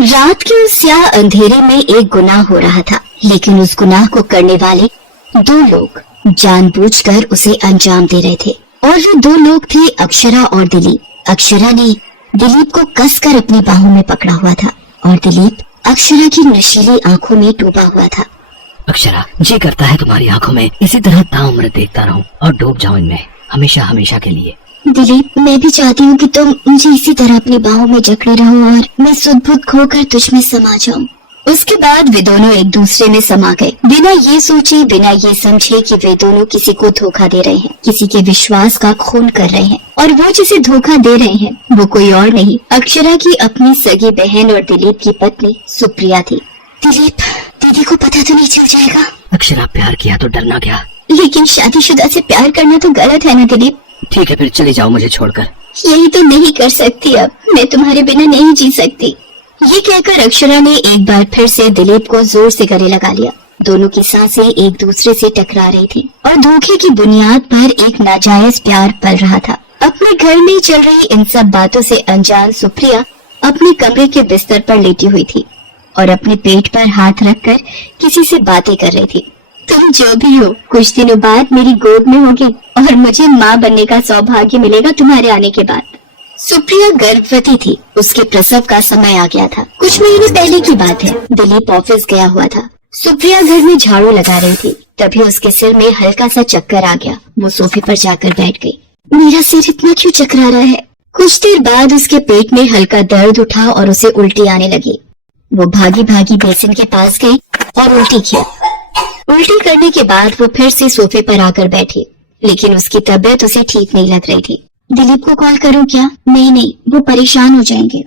रात के उस स्याह अंधेरे में एक गुनाह हो रहा था, लेकिन उस गुनाह को करने वाले दो लोग जानबूझकर उसे अंजाम दे रहे थे। और वो दो लोग थे अक्षरा और दिलीप। अक्षरा ने दिलीप को कसकर अपनी बाहों में पकड़ा हुआ था और दिलीप अक्षरा की नशीली आंखों में डूबा हुआ था। अक्षरा, जी करता है तुम्हारी आंखों में इसी तरह ताउम्र देखता रहूं और डूब जाऊं इनमें हमेशा हमेशा के लिए। दिलीप, मैं भी चाहती हूँ कि तुम मुझे इसी तरह अपनी बाहों में जकड़े रहो और मैं सुध-बुध खोकर तुझमें समा जाऊं। उसके बाद वे दोनों एक दूसरे में समा गए, बिना ये सोचे, बिना ये समझे कि वे दोनों किसी को धोखा दे रहे हैं, किसी के विश्वास का खून कर रहे हैं। और वो जिसे धोखा दे रहे हैं वो कोई और नहीं, अक्षरा की अपनी सगी बहन और दिलीप की पत्नी सुप्रिया थी। दिलीप, दीदी को पता तो नहीं चल जाएगा? अक्षरा, प्यार किया तो डरना क्या? लेकिन शादीशुदा से प्यार करना तो गलत है ना दिलीप? ठीक है, फिर चली जाओ मुझे छोड़कर। यही तो नहीं कर सकती, अब मैं तुम्हारे बिना नहीं जी सकती। ये कहकर अक्षरा ने एक बार फिर से दिलीप को जोर से गले लगा लिया। दोनों की सांसें एक दूसरे से टकरा रही थी और धोखे की बुनियाद पर एक नाजायज प्यार पल रहा था। अपने घर में चल रही इन सब बातों से अनजान सुप्रिया अपने कमरे के बिस्तर पर लेटी हुई थी और अपने पेट पर हाथ रखकर किसी से बातें कर रही थी। तुम जो भी हो, कुछ दिनों बाद मेरी गोद में होगी और मुझे माँ बनने का सौभाग्य मिलेगा तुम्हारे आने के बाद। सुप्रिया गर्भवती थी, उसके प्रसव का समय आ गया था। कुछ महीने पहले की बात है। दिलीप ऑफिस गया हुआ था। सुप्रिया घर में झाड़ू लगा रही थी, तभी उसके सिर में हल्का सा चक्कर आ गया। वो सोफे पर जाकर बैठ गई। मेरा सिर इतना क्यों चकरा रहा है? कुछ देर बाद उसके पेट में हल्का दर्द उठा और उसे उल्टी आने लगी। वो भागी भागी बेसिन के पास गई और उल्टी किया। उल्टी करने के बाद वो फिर से सोफे पर आकर बैठी, लेकिन उसकी तबीयत उसे ठीक नहीं लग रही थी। दिलीप को कॉल करूं क्या? नहीं, वो परेशान हो जाएंगे।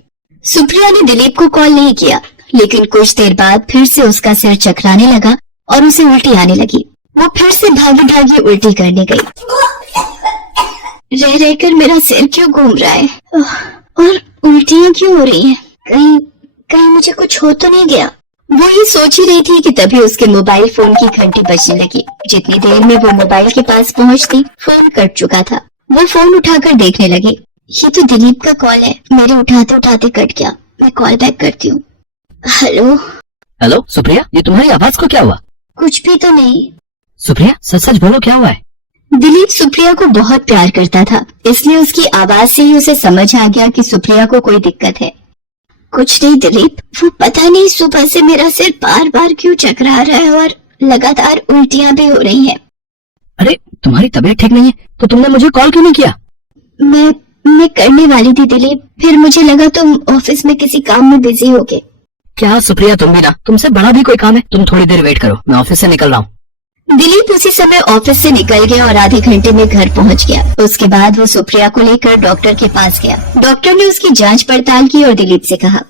सुप्रिया ने दिलीप को कॉल नहीं किया, लेकिन कुछ देर बाद फिर से उसका सिर चकराने लगा और उसे उल्टी आने लगी। वो फिर से भागी भागी उल्टी करने गई। रह रहकर मेरा सिर क्यों घूम रहा है और उल्टियां क्यों हो रही हैं? कहीं मुझे कुछ हो तो नहीं गया? वो ये सोच ही रही थी कि तभी उसके मोबाइल फोन की घंटी बजने लगी। जितनी देर में वो मोबाइल के पास पहुंचती, फोन कट चुका था। वो फोन उठाकर देखने लगी। ये तो दिलीप का कॉल है। मेरे उठाते उठाते कट गया। मैं कॉल बैक करती हूँ। हेलो सुप्रिया, ये तुम्हारी आवाज को क्या हुआ? कुछ भी तो नहीं। सुप्रिया, सच सच बोलो, क्या हुआ है? दिलीप सुप्रिया को बहुत प्यार करता था, इसलिए उसकी आवाज से ही उसे समझ आ गया कि सुप्रिया को कोई दिक्कत है। कुछ नहीं दिलीप, वो पता नहीं सुबह से मेरा सिर बार बार क्यों चकरा रहा है और लगातार उल्टियां भी हो रही हैं। अरे, तुम्हारी तबीयत ठीक नहीं है तो तुमने मुझे कॉल क्यों नहीं किया? मैं करने वाली थी दिलीप, फिर मुझे लगा तुम ऑफिस में किसी काम में बिजी होगे। क्या सुप्रिया, तुम भी ना, तुमसे बड़ा भी कोई काम है? तुम थोड़ी देर वेट करो, मैं ऑफिस से निकल रहा हूँ। दिलीप उसी समय ऑफिस से निकल गया और आधे घंटे में घर पहुंच गया। उसके बाद वो सुप्रिया को लेकर डॉक्टर के पास गया। डॉक्टर ने उसकी जांच पड़ताल की और दिलीप से कहा,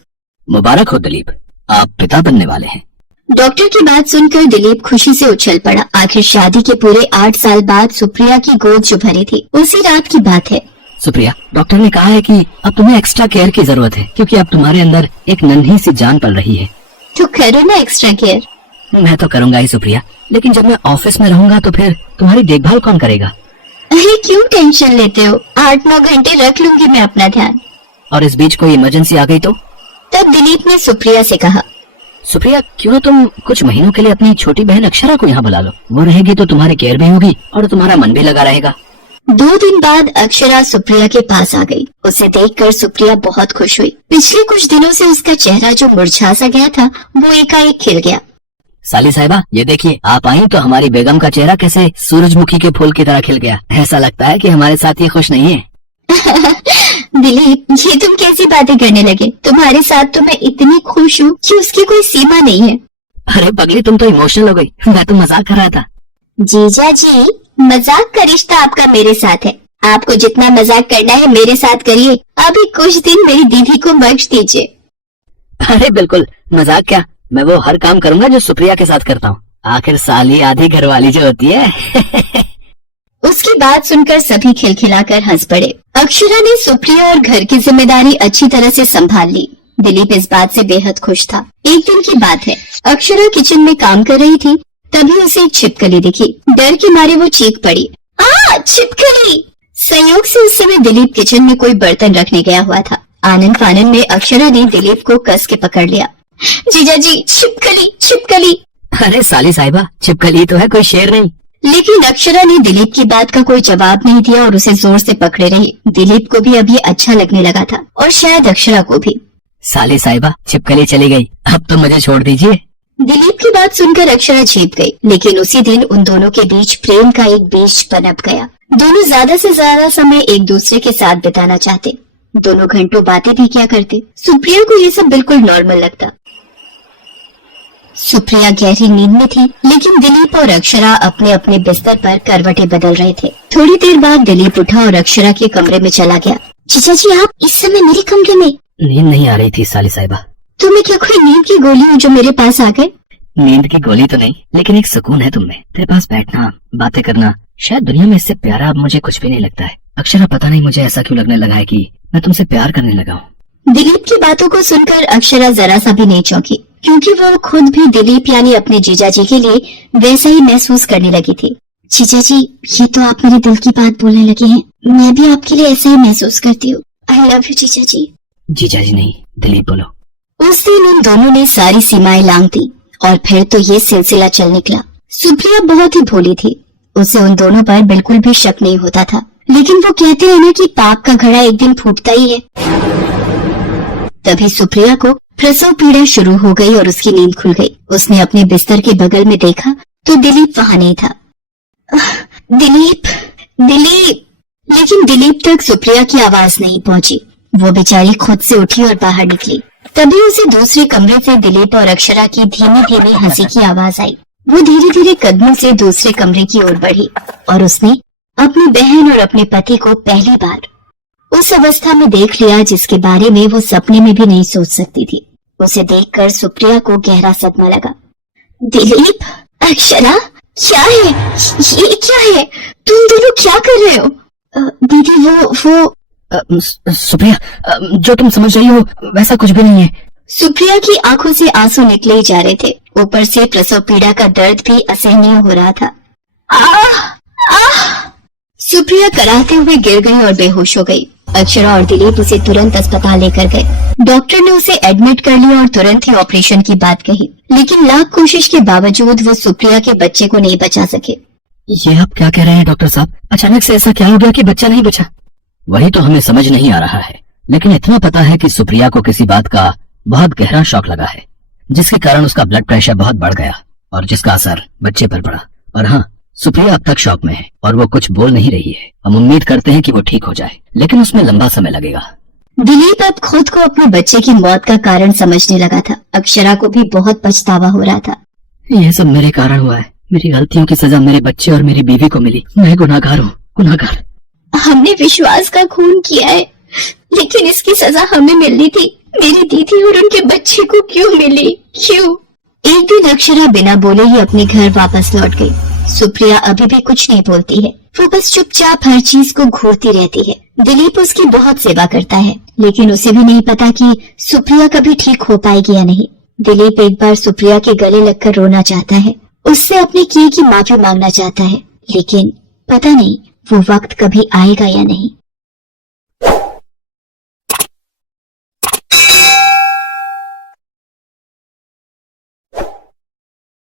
मुबारक हो दिलीप, आप पिता बनने वाले हैं। डॉक्टर की बात सुनकर दिलीप खुशी से उछल पड़ा। आखिर शादी के पूरे 8 साल बाद सुप्रिया की गोद जो भरी थी, उसी रात की बात है। सुप्रिया, डॉक्टर ने कहा है कि अब तुम्हें एक्स्ट्रा केयर की जरूरत है, क्योंकि अब तुम्हारे अंदर एक नन्ही सी जान पल रही है। तो करो ना एक्स्ट्रा केयर। मैं तो करूंगा ही सुप्रिया, लेकिन जब मैं ऑफिस में रहूंगा तो फिर तुम्हारी देखभाल कौन करेगा? अरे क्यों टेंशन लेते हो? 8-9 घंटे रख लूंगी मैं अपना ध्यान। और इस बीच कोई इमरजेंसी आ गई तो? तब दिलीप ने सुप्रिया से कहा, सुप्रिया, क्यों तुम कुछ महीनों के लिए अपनी छोटी बहन अक्षरा को यहाँ बुला लो। वो रहेगी तो तुम्हारी केयर भी होगी और तुम्हारा मन भी लगा रहेगा। 2 दिन बाद अक्षरा सुप्रिया के पास आ गई। उसे देखकर सुप्रिया बहुत खुश हुई। पिछले कुछ दिनों से उसका चेहरा जो मुरझा सा गया था, वो एकाएक खिल गया। साली साहिबा, ये देखिए, आप आई तो हमारी बेगम का चेहरा कैसे सूरजमुखी के फूल की तरह खिल गया। ऐसा लगता है कि हमारे साथ ये खुश नहीं है। दिलीप, ये तुम कैसी बातें करने लगे? तुम्हारे साथ तो मैं इतनी खुश हूँ कि उसकी कोई सीमा नहीं है। अरे पगली, तुम तो इमोशनल हो गई। मैं तो मजाक कर रहा था। जीजा जी, मजाक का रिश्ता आपका मेरे साथ है। आपको जितना मजाक करना है मेरे साथ करिए। अभी कुछ दिन मेरी दीदी को बख्श दीजिए। अरे बिल्कुल, मजाक क्या, मैं वो हर काम करूंगा जो सुप्रिया के साथ करता हूँ। आखिर साली आधी घरवाली जो होती है। उसकी बात सुनकर सभी खिलखिलाकर हंस पड़े। अक्षरा ने सुप्रिया और घर की जिम्मेदारी अच्छी तरह से संभाल ली। दिलीप इस बात से बेहद खुश था। एक दिन की बात है, अक्षरा किचन में काम कर रही थी, तभी उसे एक छिपकली दिखी। डर के मारे वो चीख पड़ी, आ छिपकली! संयोग से उस समय दिलीप किचन में कोई बर्तन रखने गया हुआ था। आनंद फानन में अक्षरा ने दिलीप को कस के पकड़ लिया। जीजा जी छिपकली छिपकली। अरे साली साहिबा, छिपकली तो है, कोई शेर नहीं। लेकिन अक्षरा ने दिलीप की बात का कोई जवाब नहीं दिया और उसे जोर से पकड़े रही। दिलीप को भी अब ये अच्छा लगने लगा था और शायद अक्षरा को भी। साली साहिबा, छिपकली चली गई, अब तो मुझे छोड़ दीजिए। दिलीप की बात सुनकर अक्षरा चीप गई, लेकिन उसी दिन उन दोनों के बीच प्रेम का एक बीज पनप गया। दोनों ज्यादा से ज्यादा समय एक दूसरे के साथ बिताना चाहते। दोनों घंटों बातें भी किया करते। सुप्रिया को ये सब बिल्कुल नॉर्मल लगता। सुप्रिया गहरी नींद में थी, लेकिन दिलीप और अक्षरा अपने अपने बिस्तर पर करवटें बदल रहे थे। थोड़ी देर बाद दिलीप उठा और अक्षरा के कमरे में चला गया। जीजा जी, आप इस समय मेरे कमरे में? नींद नहीं आ रही थी साली साहिबा। तुम्हें क्या कोई नींद की गोली है जो मेरे पास आ गए? नींद की गोली तो नहीं, लेकिन एक सुकून है तुम में। तेरे पास बैठना, बातें करना, शायद दुनिया में इससे प्यारा अब मुझे कुछ भी नहीं लगता है। अक्षरा, पता नहीं मुझे ऐसा क्यों लगने लगा है कि मैं तुमसे प्यार करने लगा हूँ। दिलीप की बातों को सुनकर अक्षरा जरा सा भी नहीं चौंकी, क्योंकि वो खुद भी दिलीप यानी अपने जीजा जी के लिए वैसा ही महसूस करने लगी थी। जीजा जी, ये तो आप मेरे दिल की बात बोलने लगे हैं। मैं भी आपके लिए ऐसा ही महसूस करती हूँ। आई लव यू जीजा जी। जीजा जी नहीं, दिलीप बोलो। उस दिन उन दोनों ने सारी सीमाएं लांघ दी और फिर तो ये सिलसिला चल निकला। सुप्रिया बहुत ही भोली थी, उसे उन दोनों पर बिल्कुल भी शक नहीं होता था। लेकिन वो कहते हैं ना कि पाप का घड़ा एक दिन फूटता ही है। तभी सुप्रिया को प्रसव पीड़ा शुरू हो गई और उसकी नींद खुल गई। उसने अपने बिस्तर के बगल में देखा तो दिलीप वहाँ नहीं था। दिलीप, दिलीप। लेकिन दिलीप तक सुप्रिया की आवाज नहीं पहुँची। वो बेचारी खुद से उठी और बाहर निकली। तभी उसे दूसरे कमरे से दिलीप और अक्षरा की धीमी धीमी हंसी की आवाज आई। वो धीरे धीरे कदमों से दूसरे कमरे की ओर बढ़ी और उसने अपनी बहन और अपने पति को पहली बार उस अवस्था में देख लिया जिसके बारे में वो सपने में भी नहीं सोच सकती थी। उसे देखकर सुप्रिया को गहरा सदमा लगा। दिलीप, अक्षरा, क्या है ये? क्या है? तुम दोनों क्या कर रहे हो? दीदी, वो सुप्रिया, जो तुम समझ रही हो वैसा कुछ भी नहीं है। सुप्रिया की आंखों से आंसू निकले ही जा रहे थे। ऊपर से प्रसव पीड़ा का दर्द भी असहनीय हो रहा था। सुप्रिया कराहते हुए गिर गई और बेहोश हो गई। अक्षरा और दिलीप उसे तुरंत अस्पताल लेकर गए। डॉक्टर ने उसे एडमिट कर लिया और तुरंत ही ऑपरेशन की बात कही, लेकिन लाख कोशिश के बावजूद वो सुप्रिया के बच्चे को नहीं बचा सके। ये आप क्या कह रहे हैं डॉक्टर साहब? अचानक से ऐसा क्या हो गया कि बच्चा नहीं बचा? वही तो हमें समझ नहीं आ रहा है, लेकिन इतना पता है कि सुप्रिया को किसी बात का बहुत गहरा शॉक लगा है, जिसके कारण उसका ब्लड प्रेशर बहुत बढ़ गया और जिसका असर बच्चे पर पड़ा। और हाँ, सुप्रिया अब तक शॉक में है और वो कुछ बोल नहीं रही है। हम उम्मीद करते हैं कि वो ठीक हो जाए, लेकिन उसमें लंबा समय लगेगा। दिलीप अब खुद को अपने बच्चे की मौत का कारण समझने लगा था। अक्षरा को भी बहुत पछतावा हो रहा था। ये सब मेरे कारण हुआ है। मेरी गलतियों की सजा मेरे बच्चे और मेरी बीवी को मिली। मैं गुनाहगार हूँ, गुनाहगार। हमने विश्वास का खून किया है, लेकिन इसकी सजा हमें मिलनी थी। मेरी दीदी और उनके बच्चे को क्यों मिली? क्यों? एक दिन अक्षरा बिना बोले ही अपने घर वापस लौट गई। सुप्रिया अभी भी कुछ नहीं बोलती है, वो बस चुपचाप हर चीज को घूरती रहती है। दिलीप उसकी बहुत सेवा करता है, लेकिन उसे भी नहीं पता कि सुप्रिया कभी ठीक हो पाएगी या नहीं। दिलीप एक बार सुप्रिया के गले लगकर रोना चाहता है, उससे अपने किए की माफी मांगना चाहता है, लेकिन पता नहीं वो वक्त कभी आएगा या नहीं।